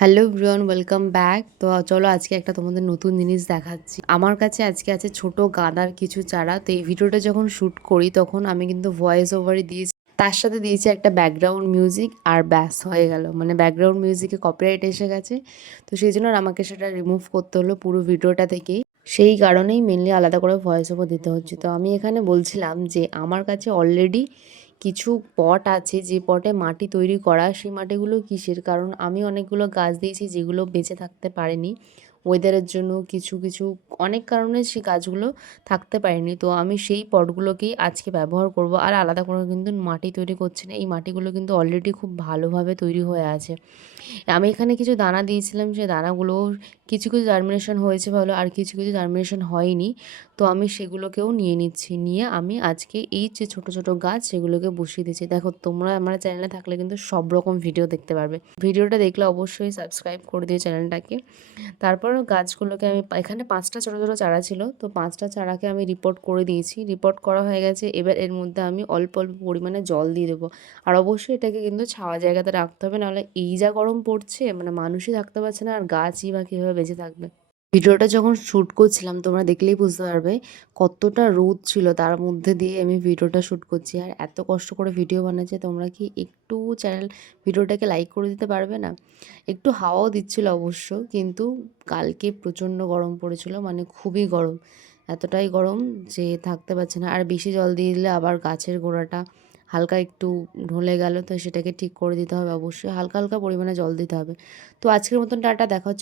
Hello everyone, welcome back. তো চলো আজকে একটা তোমাদের নতুন জিনিস দেখাচ্ছি। আমার কাছে আজকে আছে ছোট গাঁদার কিছু চারা। তো এই ভিডিওটা যখন শ্যুট করি তখন আমি কিন্তু ভয়েস ওভারই দিয়েছি, তার সাথে দিয়েছি একটা ব্যাকগ্রাউন্ড মিউজিক, আর ব্যাস হয়ে গেল। মানে ব্যাকগ্রাউন্ড মিউজিকে কপিরাইট এসে গেছে, তো সেই জন্য আর আমাকে সেটা রিমুভ করতে হলো পুরো ভিডিওটা থেকেই। সেই কারণেই মেনলি আলাদা করে ভয়েস ওভার দিতে হচ্ছে। তো আমি এখানে বলছিলাম যে আমার কাছে অলরেডি কিছু পট আছে, যে পটে মাটি তৈরি করা। সেই মাটিগুলো কিসের, কারণ আমি অনেকগুলো গাছ দিয়েছি যেগুলো বেঁচে থাকতে পারেনি ওয়েদারের জন্য, কিছু কিছু অনেক কারণে সেই গাছগুলো থাকতে পারেনি। তো আমি সেই পটগুলোকেই আজকে ব্যবহার করব, আর আলাদা করে কিন্তু মাটি তৈরি করছি না। এই মাটিগুলো কিন্তু অলরেডি খুব ভালোভাবে তৈরি হয়ে আছে। আমি এখানে কিছু দানা দিয়েছিলাম, সেই দানাগুলো কিছু কিছু জার্মিনেশন হয়েছে ভালো, আর কিছু কিছু জার্মিনেশন হয়নি। তো আমি সেগুলোকেও নিয়ে নিচ্ছি, নিয়ে আমি আজকে এই যে ছোট ছোট গাছ সেগুলোকে বসিয়ে দিচ্ছি। দেখো, তোমরা আমার চ্যানেলে থাকলে কিন্তু সব রকম ভিডিও দেখতে পারবে। ভিডিওটা দেখলে অবশ্যই সাবস্ক্রাইব করে দিও চ্যানেলটাকে। তারপর গাছগুলোকে আমি এখানে 5টা ছোটো ছোটো চারা ছিল, তো 5টা চারাকে আমি রিপোর্ট করে দিয়েছি। রিপোর্ট করা হয়ে গেছে। এবার এর মধ্যে আমি অল্প অল্প পরিমাণে জল দিয়ে দেবো। আর অবশ্যই এটাকে কিন্তু ছাওয়া জায়গাতে রাখতে হবে, নাহলে এই যা গরম পড়ছে, মানে মানুষই থাকতে পারছে না, আর গাছই বা কীভাবে বেঁচে থাকবে। ভিডিওটা যখন শ্যুট করছিলাম তোমরা দেখলেই বুঝতে পারবে কতটা রোদ ছিল, তার মধ্যে দিয়ে আমি ভিডিওটা শ্যুট করছি। আর এত কষ্ট করে ভিডিও বানাচ্ছি, তোমরা কি একটু ভিডিওটাকে লাইক করে দিতে পারবে না? একটু হাওয়াও দিচ্ছিল অবশ্য, কিন্তু কালকে প্রচণ্ড গরম পড়েছিল, মানে খুবই গরম, এতটাই গরম যে থাকতে পারছে না। আর বেশি জল দিয়ে দিলে আবার গাছের গোড়াটা হালকা একটু ঢলে গেল, তো সেটাকে ঠিক করে দিতে হবে। অবশ্যই হালকা হালকা পরিমাণে জল দিতে হবে। তো আজকের মতন টাটা, দেখা হচ্ছে